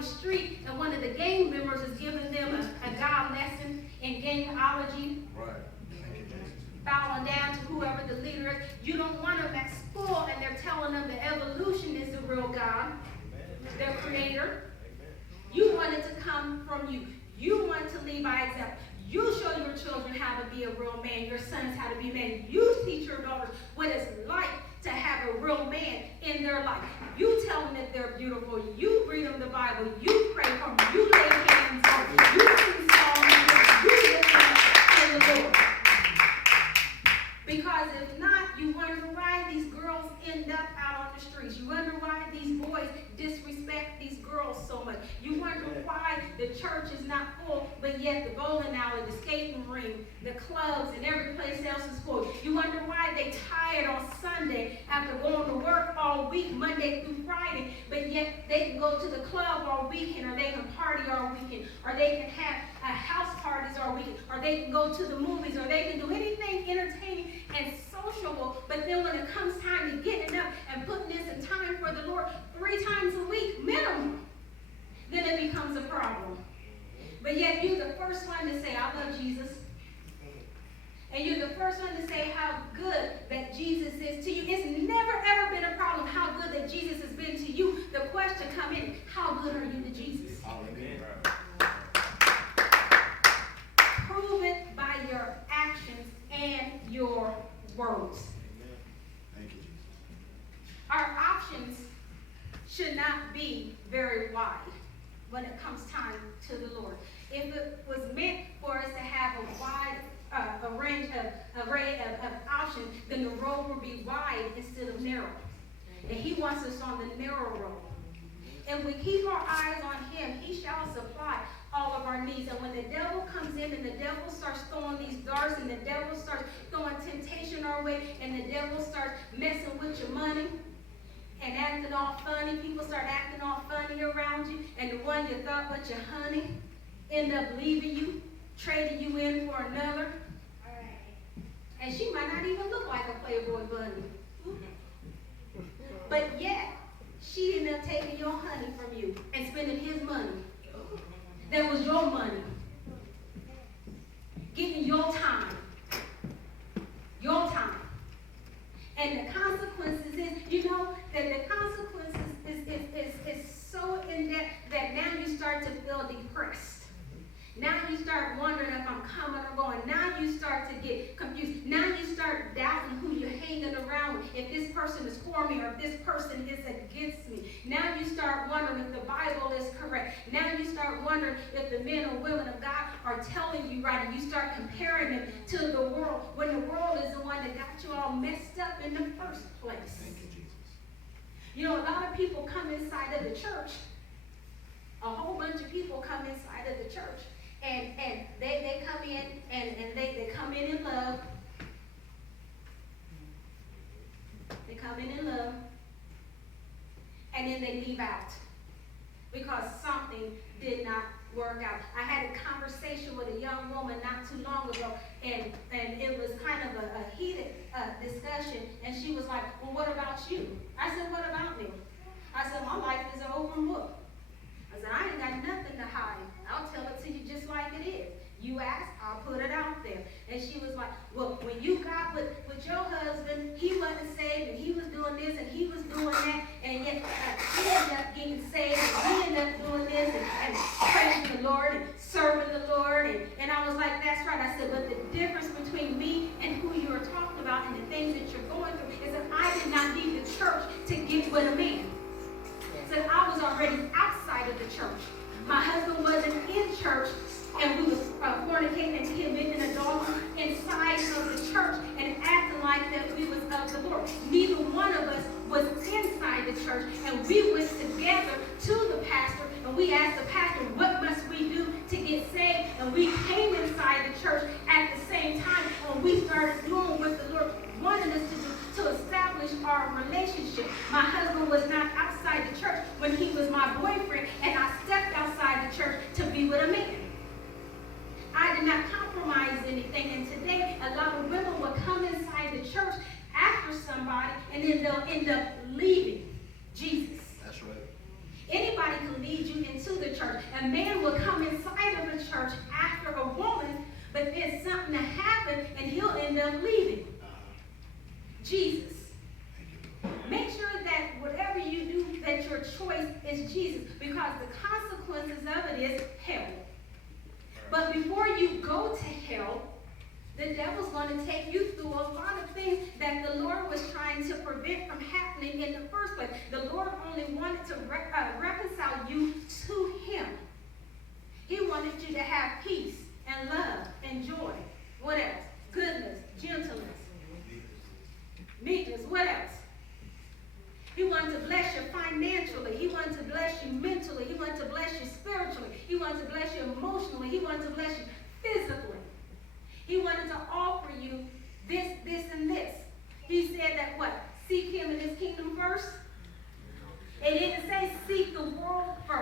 the street and one of the gang members is giving them a God lesson in gangology. Right. Bowing down to whoever the leader is. You don't want them at school and they're telling them that evolution is the real God, their creator. You want it to come from you. You want to lead by example. You show your children how to be a real man, your sons how to be men. You teach your daughters what it's like to have a real man in their life. You tell them that they're beautiful. You read them the Bible. You pray for them. You lay hands on them. You sing songs. You listen to the Lord. Because if not, you wonder why these girls end up out on the streets. You wonder why these boys disrespect these girls so much. You wonder why the church is not full, but yet the bowling alley, the skating rink, the clubs, and every place else is full. You wonder why they tired on Sunday after going to work all week, Monday through Friday, but yet they can go to the club all weekend, or they can party all weekend, or they can have house parties all weekend, or they can go to the movies, or they can do anything entertaining and sociable, but then when it comes time to getting up and putting this in time for the Lord 3 times a week, minimum, then it becomes a problem. But yet you're the first one to say, I love Jesus. And you're the first one to say how good that Jesus is to you. It's never, ever been a problem how good that Jesus has been to you. The question comes in, how good are you to Jesus? Amen. Prove it by your actions and your words. Thank you, Jesus. Our options should not be very wide when it comes time to the Lord. If it was meant for us to have a wide array of options, then the road would be wide instead of narrow. And he wants us on the narrow road. And we keep our eyes on him, he shall supply all of our needs. And when the devil comes in and the devil starts throwing these darts and the devil starts throwing temptation our way and the devil starts messing with your money and acting all funny, people start acting all funny around you, and the one you thought was your honey end up leaving you, trading you in for another. And she might not even look like a Playboy bunny. But yet, she ended up taking your honey from you and spending his money. That was your money. Getting your time. Your time. And the consequences is, you know, that the consequences is so in depth that now you start to feel depressed. Now you start wondering if I'm coming or going. Now you start to get confused. Now you start doubting who you're hanging around with. If this person is for me or if this person is against me. Now you start wondering if the Bible is correct. Now you start wondering if the men or women of God are telling you right. And you start comparing them to the world when the world is the one that got you all messed up in the first place. Thank you, Jesus. You know, a lot of people come inside of the church. A whole bunch of people come inside of the church. And they come in and they come in love. They come in love. And then they leave out. Because something did not work out. I had a conversation with a young woman not too long ago. And it was kind of a heated discussion. And she was like, well, what about you? I said, what about me? I said, my life is an open book. I said, I ain't got nothing to hide. I'll tell it to you just like it is. You ask, I'll put it out there. And she was like, well, when you got with your husband, he wasn't saved, and he was doing this, and he was doing that, and yet he ended up getting saved, and he ended up doing this, and praising the Lord, and serving the Lord, and I was like, that's right. I said, but the difference between me and who you are talking about and the things that you're going through is that I did not need the church to get with a man. Said I was already outside of the church. My husband wasn't in church, and we was fornicating and committing adultery inside of the church and acting like that we was of the Lord. Neither one of us was inside the church, and we went together to the pastor, and we asked the pastor, what must we do to get saved? And we came inside the church at the same time, and we started doing what the Lord wanted us to do to establish our relationship. My husband was not outside the church when he was my boyfriend, and I stepped outside the church to be with a man. I did not compromise anything, and today a lot of women will come inside the church after somebody, and then they'll end up leaving Jesus. That's right. Anybody can lead you into A man will come inside of the church after a woman, but there's something that happened and he'll end up leaving. Jesus. Make sure that whatever you do, that your choice is Jesus, because the consequences of it is hell. But before you go to hell, the devil's going to take you through a lot of things that the Lord was trying to prevent from happening in the first place. The Lord only wanted to reconcile you to him. He wanted you to have peace and love and joy. What else? Goodness, gentleness, meekness. What else? He wanted to bless you financially. He wanted to bless you mentally. He wanted to bless you spiritually. He wanted to bless you emotionally. He wanted to bless you physically. He wanted to offer you this, this, and this. He said that what? Seek him and his kingdom first. It didn't say seek the world first.